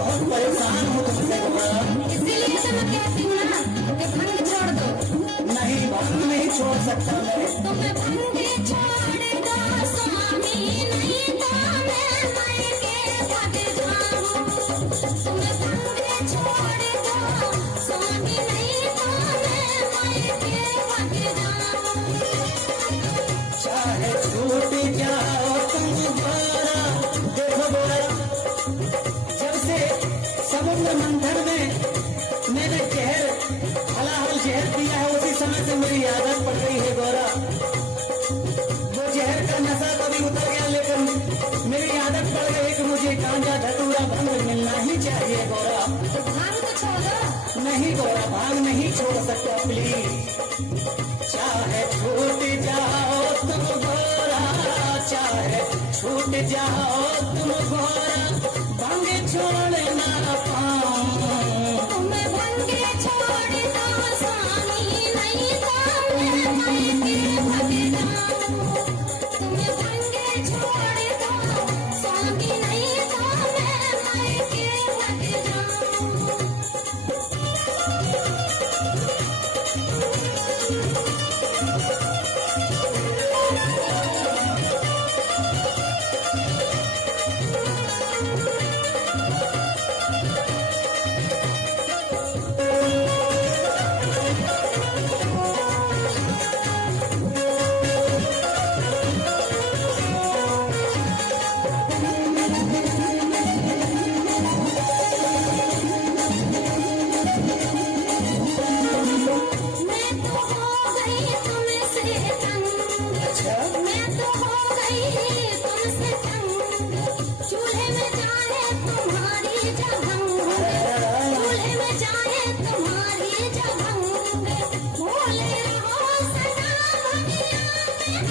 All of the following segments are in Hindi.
बहुत परेशान हूँ तुमसे गौरा। इसीलिए तो मैं कहती हूँ ना कि भंग छोड़ दो। नहीं, भंग नहीं छोड़ सकता मैं। तुम्हें भंग छोड़ दो स्वामी, नहीं तो मैं मर के भाग जाऊँ। तुम्हें भंग छोड़ दो स्वामी, नहीं तो मैं मर के भाग जाऊँ। चाहे छूट जाओ तुम गौरा। देखो गौरा, जब से समुद्र मंथन में मैंने जहर हलाहल जहर पिया है, उसी समय से मेरी आदत पड़ गई है गौरा। वो जहर का नशा कभी उतर गया, लेकिन मेरी आदत पड़ गई कि मुझे गांजा धतूरा भंग मिलना ही चाहिए गौरा। तो भांग तो छोड़ दो। नहीं गौरा, भांग नहीं छोड़ सकता प्लीज। चाहे छूट जाओ तुम गौरा, चाहे छूट जाओ तुम गौरा, भंग छोड़ ना पाऊं। तुम्हें भंग छोड़ दो स्वामी, नहीं तो मैं मर के भाग जाऊँ। तुम्हें भंग छोड़ दो स्वामी, नहीं तो मैं मर के भाग जाऊँ। मैं तो हो गई तुमसे तंग। अच्छा, मैं तो हो गई तुमसे तंग। चूल्हे में जाए तुम्हारी जगंग, चूल्हे में जाए तुम्हारी जगंग। भूले रहो सदा भंगिया में,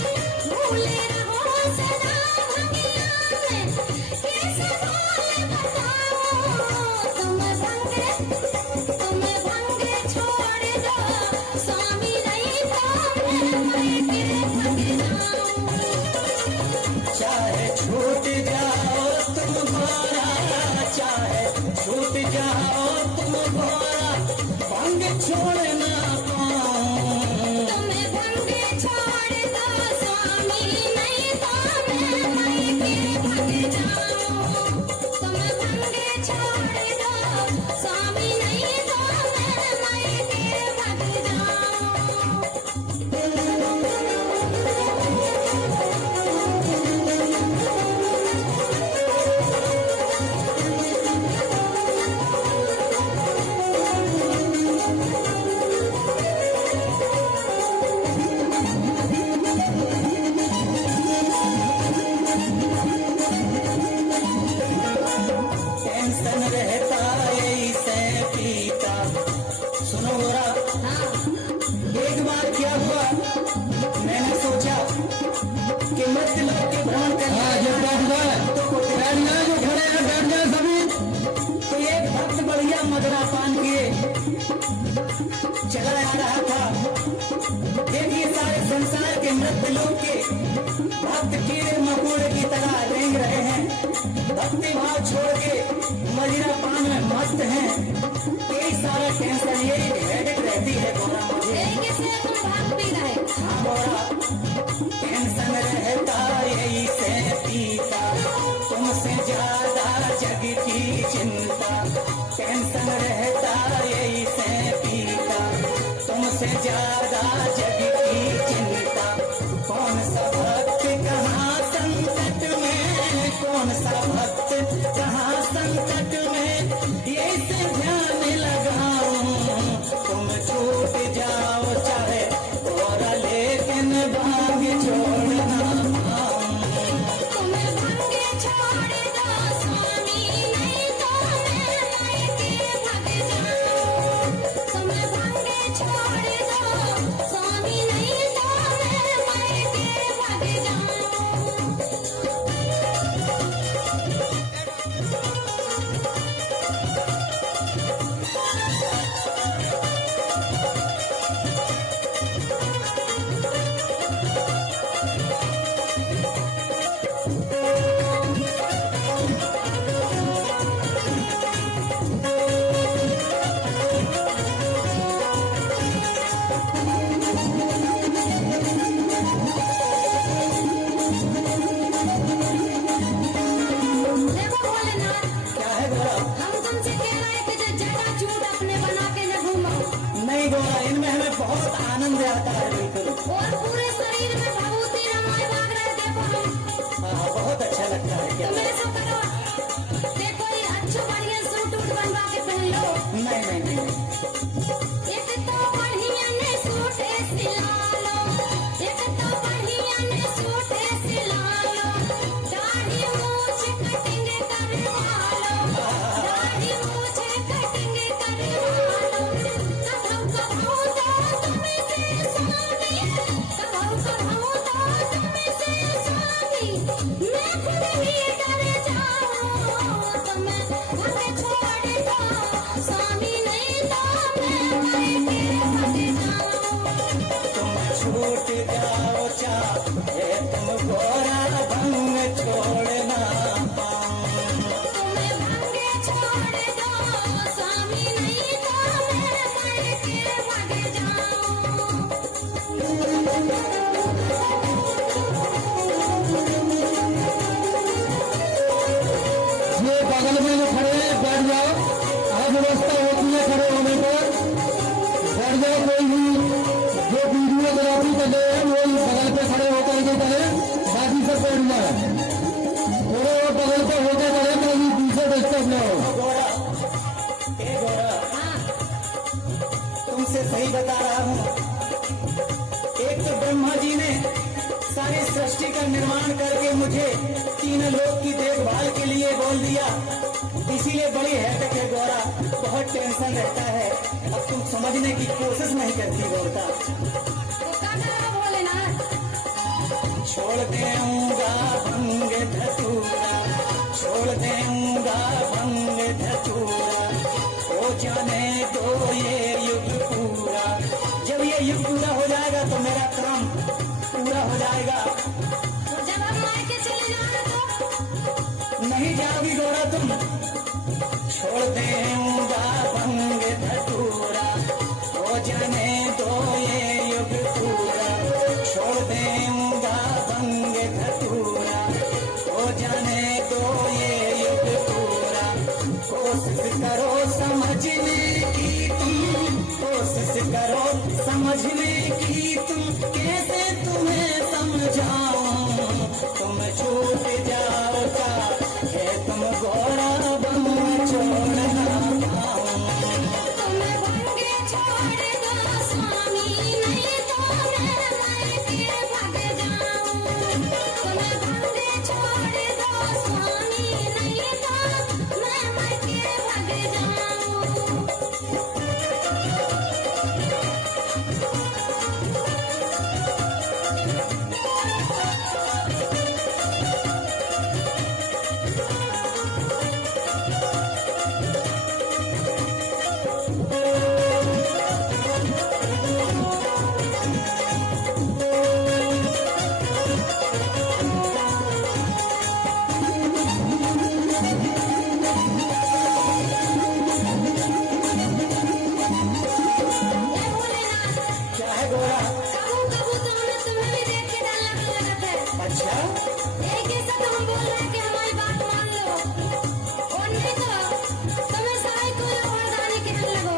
भूले रहो सदा भंगिया में। कैसे भूले बताओ। तुम्हें भंग छोड़ दो स्वामी, नहीं तो मैं मर के भाग जाऊँ। चाहे छूट जाओ तुम गौरा, चाहे छूट जाओ तुम गौरा, भंग छोड़ ना पाऊं। तुम्हें भंग छोड़ दो स्वामी, नहीं तो मैं मर के भाग जाऊँ। तुम्हें भंग छोड़ दो स्वामी, नहीं तो मैं मर के भाग जाऊँ। टेंशन रहता ऐसे पीता। सुनो गौरा, हाँ, एक बार क्या हुआ, मैंने सोचा कि मृत्यु लोक के भ्रमण करने जो खड़े हैं बैठ जाए सभी। तो एक भक्त बढ़िया मदरा पान किए चला आ रहा था। देखिए, सारे संसार के मृत्यु लोक के भक्त कीड़े मकोड़े की तरह रेंग रहे हैं, भक्ति भाव छोड़ के मदिरा पान में मस्त हैं। यही सारा टेंशन, यही हेडेक रहती है गौरा मुझे। तरीके से तुम भाग भी रहे। हाँ गौरा, टेंशन रहता यही से पीता, तुमसे ज्यादा जग की चिंता। टेंशन रहता यही से पीता, तुमसे ज्यादा जग की चिंता। कौन सा भक्त कहाँ संकट में, कौन सा भक्त कहाँ संकट में, ये से ध्यान लगाऊं। तुम छूट जाओ चाहे गौरा, लेकिन भाग छोड़ना पाऊं। तुम्हें भंग छोड़ दो स्वामी, नहीं तो मैं मर के भाग जाऊँ। तुम्हें भंग छोड़ दो स्वामी, नहीं तो मैं मर के भाग जाऊँ। बगल में जो खड़े हैं बैठ जाओ, आज व्यवस्था होती है खड़े होने पर, बैठ जाओ। कोई भी जो वीडियोग्राफी कर रहे हैं वो बगल पे खड़े होकर के करें, बाकी सब बैठ जाए, थोड़े वो बगल पे होकर करें, कहीं पीछे डिस्टर्ब न हो। गौरा, ए गौरा, तुमसे सही बता रहा हूँ। एक तो ब्रह्मा जी ने सारी सृष्टि का निर्माण करके मुझे तीन लोक की देखभाल के लिए बोल दिया, इसीलिए बड़ी हैरत है गौरा, बहुत टेंशन रहता है। अब तुम समझने की कोशिश नहीं करती गौरा। तो क्या करेगा भोलेनाथ? छोड़ देऊंगा भंग धतूरा, छोड़ देऊंगा भंग धतूरा, हो जाने दो ये युग पूरा। जब ये युग पूरा हो जाएगा तो मेरा काम पूरा हो जाएगा। तो जब हम मायके चले जाना तो नहीं जाओगी गौरा तुम। छोड़ देऊंगा भंग धतूरा, हो जाने दो ये युग पूरा। छोड़ देऊंगा भंग धतूरा, हो जाने दो ये युग पूरा। कोशिश करो समझने की तुम, कोशिश करो समझने की तुम, कैसे तुम्हें समझाऊं। तुम छूट जाओ का है तुम गौरा बम छोड़ना पाऊं। तुम भंगे छोड़ दो स्वामी, नहीं तो मैं मायके भाग जाऊं। तुम भंगे छोड़ दो स्वामी, नहीं तो मैं मायके भाग जाऊं। जय भोलेनाथ। क्या है गौरा? कबू कबू तो हमें तुम्हें भी देख के डर लगने लगता है। अच्छा, एक ही साथ हम बोल रहे हैं कि हमारी बात मान लो, और नहीं तो तुम्हें सारे कोई वरदानी कहने लगो।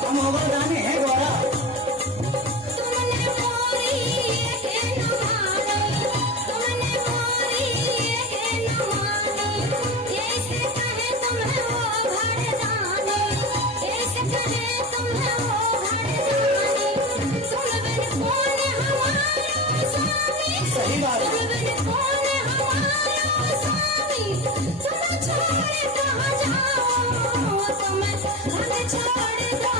हम वरदानी है गौरा। तुमने मोरी एक न मानी, तुमने मोरी एक न मानी, ऐसे कहे तुम्हें वो वरदानी, ऐसे कहे तुम्हें वो वरदानी। तुम बिन कौन हमारा स्वामी, सही बात है। तुम बिन कौन हमारा स्वामी। तुम छोड़ कहाँ जाओ, तुम भंग छोड़ दो